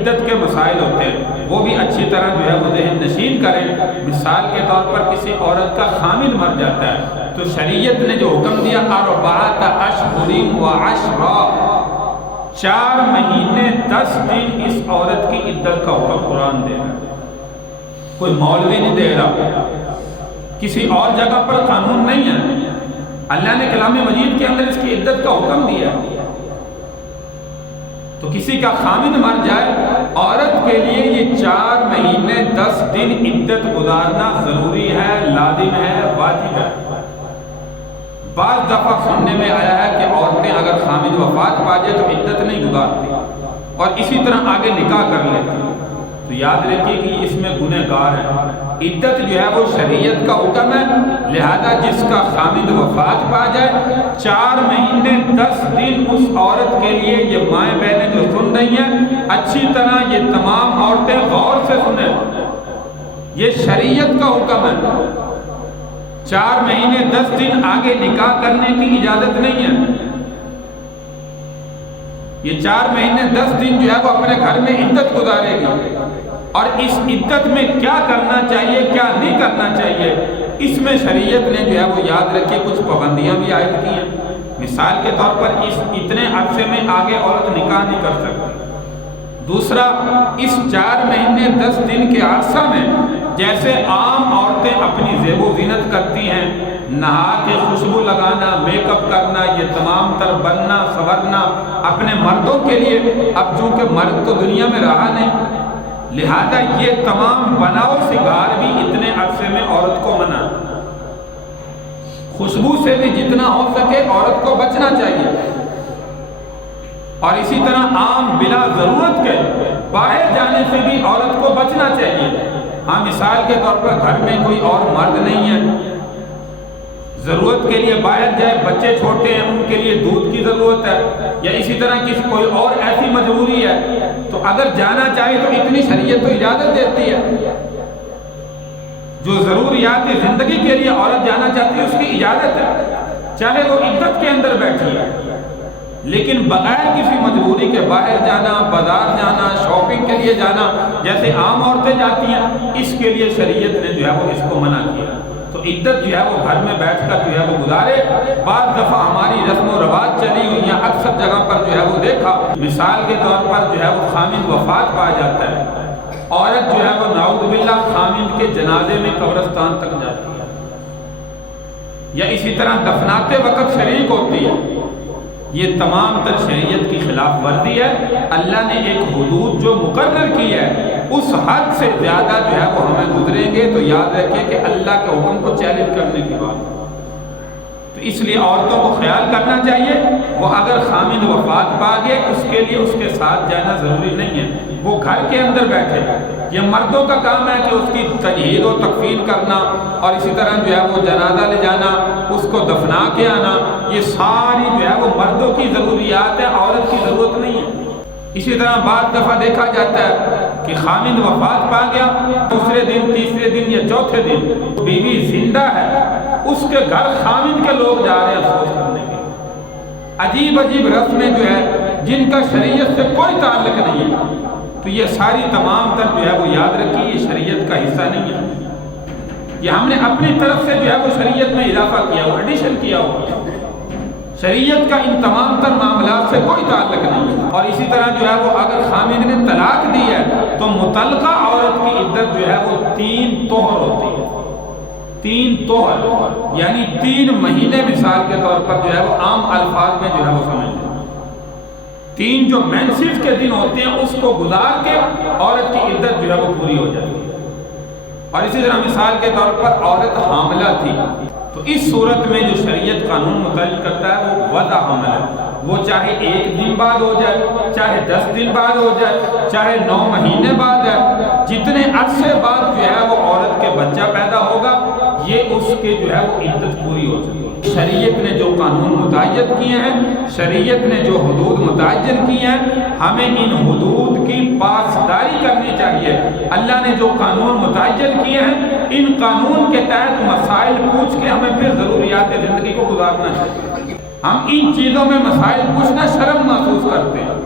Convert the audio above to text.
عدت کے مسائل ہوتے ہیں وہ بھی اچھی طرح جو ہے وہ ذہن نشین کریں۔ مثال کے طور پر کسی عورت کا خامد مر جاتا ہے تو شریعت نے جو حکم دیا اربعۃ اشہر و عشرا، 4 مہینے 10 دن اس عورت کی عدت کا حکم قرآن دے رہا ہے، کوئی مولوی نہیں دے رہا، کسی اور جگہ پر قانون نہیں ہے، اللہ نے کلام مجید کے اندر اس کی عدت کا حکم دیا ہے۔ تو کسی کا خامد مر جائے، عورت کے لیے یہ 4 مہینے 10 دن عدت گزارنا ضروری ہے، لازم ہے، واجب ہے۔ بعض دفعہ سننے میں آیا ہے کہ عورتیں اگر خامد وفات پا جائے تو عدت نہیں گزارتی اور اسی طرح آگے نکاح کر لیتی، تو یاد رکھیے کہ اس میں گنہگار ہے۔ عدت جو ہے وہ شریعت کا حکم ہے، لہذا جس کا خامد وفات پا جائے 4 مہینے 10 دن اس عورت کے لیے، یہ مائیں بہنیں جو سن رہی ہیں اچھی طرح یہ تمام عورتیں غور سے سنیں، یہ شریعت کا حکم ہے۔ 4 مہینے 10 دن آگے نکاح کرنے کی اجازت نہیں ہے۔ یہ 4 مہینے 10 دن جو ہے وہ اپنے گھر میں عدت گزارے گی، اور اس عدت میں کیا کرنا چاہیے کیا نہیں کرنا چاہیے اس میں شریعت نے جو ہے وہ یاد رکھے کچھ پابندیاں بھی عائد کی ہیں۔ مثال کے طور پر اس اتنے عرصے میں آگے عورت نکاح نہیں کر سکتی۔ دوسرا، اس 4 مہینے 10 دن کے عرصہ میں جیسے عام عورتیں اپنی زیب و زینت کرتی ہیں، نہا کے خوشبو لگانا، میک اپ کرنا، یہ تمام تر بننا سنورنا اپنے مردوں کے لیے، اب چونکہ مرد تو دنیا میں رہا نہیں، لہذا یہ تمام بناؤ سنگار بھی اتنے عرصے میں عورت کو منع۔ خوشبو سے بھی جتنا ہو سکے عورت کو بچنا چاہیے، اور اسی طرح عام بلا ضرورت کے باہر جانے سے بھی عورت کو بچنا چاہیے۔ ہاں مثال کے طور پر گھر میں کوئی اور مرد نہیں ہے، ضرورت کے لیے باہر جائے، بچے چھوٹے ہیں ان کے لیے دودھ کی ضرورت ہے، یا اسی طرح کسی کوئی اور ایسی مجبوری ہے تو اگر جانا چاہے تو اتنی شریعت تو اجازت دیتی ہے۔ جو ضروریات زندگی کے لیے عورت جانا چاہتی ہے اس کی اجازت ہے، چاہے وہ عدت کے اندر بیٹھی ہے، لیکن بغیر کسی مجبوری کے باہر جانا، بازار جانا، شاپنگ کے لیے جانا جیسے عام عورتیں جاتی ہیں، اس کے لیے شریعت نے جو ہے وہ اس کو منع کیا۔ تو عدت جو ہے وہ گھر میں بیٹھ کر جو ہے وہ گزارے۔ بعض دفعہ ہماری رسم و رواج چلی ہوئی ہیں، اکثر جگہ پر جو ہے وہ دیکھا، مثال کے طور پر جو ہے وہ خامد وفات پا جاتا ہے، عورت جو ہے وہ نعوذ باللہ خامد کے جنازے میں قبرستان تک جاتی ہے، یا اسی طرح دفناتے وقت شریک ہوتی ہے، یہ تمام تر شریعت کی خلاف ورزی ہے۔ اللہ نے ایک حدود جو مقرر کی ہے اس حد سے زیادہ جو ہے وہ ہمیں گزریں گے تو یاد رکھیں کہ اللہ کے حکم کو چیلنج کرنے کی بات ہے۔ تو اس لیے عورتوں کو خیال کرنا چاہیے، وہ اگر خامد وفات پا گئے اس کے لیے اس کے ساتھ جانا ضروری نہیں ہے، وہ گھر کے اندر بیٹھے۔ یہ مردوں کا کام ہے کہ اس کی تجہیز و تکفین کرنا، اور اسی طرح جو ہے وہ جنازہ لے جانا، اس کو دفنا کے آنا، یہ ساری جو ہے وہ مردوں کی ضروریات ہے، عورت کی ضرورت نہیں ہے۔ اسی طرح بعض دفعہ دیکھا جاتا ہے کہ خامد وفات پا گیا، دوسرے دن، تیسرے دن یا چوتھے دن بیوی زندہ ہے، اس کے گھر خامد کے لوگ جا رہے ہیں افسوس کرنے کے، عجیب عجیب رسمیں جو ہے جن کا شریعت سے کوئی تعلق نہیں ہے، تو یہ ساری تمام تر جو ہے وہ یاد رکھیے یہ شریعت کا حصہ نہیں ہے، یہ ہم نے اپنی طرف سے جو ہے وہ شریعت میں اضافہ کیا ہوا، ایڈیشن کیا ہوا۔ شریعت کا ان تمام تر معاملات سے کوئی تعلق نہیں۔ اور اسی طرح جو ہے وہ اگر خامد نے طلاق دی ہے تو متعلقہ عورت کی عدت جو ہے وہ 3 طہر ہوتی ہے، 3 طہر یعنی 3 مہینے مثال کے طور پر جو ہے وہ عام الفاظ میں جو ہے وہ سمجھ لیں، 3 جو مینسز کے دن ہوتے ہیں اس کو گزار کے عورت کی عدت جو ہے وہ پوری ہو جاتی ہے۔ اور اسی طرح مثال کے طور پر عورت حاملہ تھی تو اس صورت میں جو شریعت قانون متعلق کرتا ہے وہ وضع حمل ہے، وہ چاہے 1 دن بعد ہو جائے، چاہے 10 دن بعد ہو جائے، چاہے 9 مہینے بعد ہے، جتنے عرصے بعد جو ہے وہ عورت کے بچہ پیدا ہوگا یہ اس کے جو ہے وہ عدت پوری ہو چکی ہے۔ شریعت نے جو قانون متعین کیے ہیں، شریعت نے جو حدود متعین کی ہیں، ہمیں ان حدود کی پاسداری کرنی چاہیے۔ اللہ نے جو قانون متعین کیے ہیں ان قانون کے تحت مسائل پوچھ کے ہمیں پھر ضروریات زندگی کو گزارنا چاہیے۔ ہم ان چیزوں میں مسائل پوچھنا شرم محسوس کرتے ہیں،